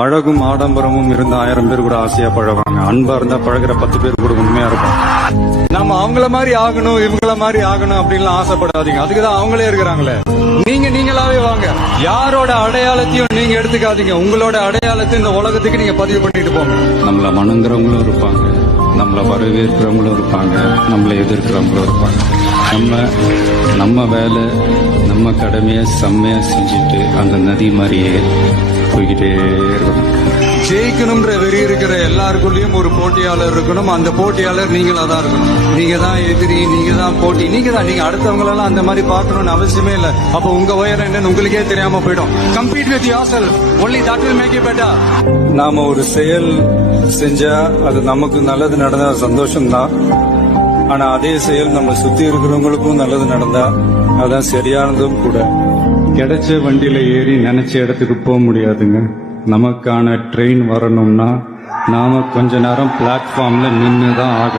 அழகும் ஆடம்பரமும் இருந்த 1000 பேர் கூட ஆசையா பழகுவாங்க. அன்பா இருந்தா பழகுற 10 பேர் கூட உண்மையா இருக்கும். நம்ம அவங்கள மாதிரி ஆகணும், இவங்கள மாதிரி ஆகணும் அப்படின்லாம் ஆசைப்படாதீங்க. அதுக்குதான் அவங்களே இருக்கிறாங்களே. நீங்களாவே வாங்க. யாரோட அடையாளத்தையும் நீங்க எடுத்துக்காதீங்க. உங்களோட அடையாளத்தை இந்த உலகத்துக்கு நீங்க பதிவு பண்ணிட்டு போங்க. நம்மள வணங்குறவங்களும் இருப்பாங்க, நம்மள வரவேற்கிறவங்களும் இருப்பாங்க, நம்மளை எதிர்க்கிறவங்களும் இருப்பாங்க. நம்ம வேலை, நம்ம கடமையை செம்மையா செஞ்சுட்டு அந்த நதி மாதிரியே போய்கிட்டே இருக்கணும். ஜெயிக்கணும்ன்ற வெறி இருக்கிற எல்லாருக்குள்ளயும் ஒரு போட்டியாளர் இருக்கணும். அந்த போட்டியாளர் நீங்களா தான் இருக்கணும். நீங்க தான் எதிரி, நீங்க தான் போட்டி, நீங்க அடுத்தவங்களெல்லாம் அந்த மாதிரி பார்க்கணும்னு அவசியமே இல்லை. அப்ப உங்க உயரம் என்னன்னு உங்களுக்கே தெரியாம போயிடும். Compete with yourself, only that will make you better. நாம ஒரு செயல் செஞ்சா அது நமக்கு நல்லது நடந்தா சந்தோஷம்தான். ஆனா அதே செயல் நம்ம சுத்தி இருக்கிறவங்களுக்கும் நல்லது நடந்தா அதான் சரியானதும் கூட. கிடைச்ச வண்டியில ஏறி நினைச்ச இடத்துக்கு போக முடியாதுங்க. நமக்கான ட்ரெயின் வரணும்னா நாம கொஞ்ச நேரம் பிளாட்ஃபார்ம்ல நின்று தான் ஆகணும்.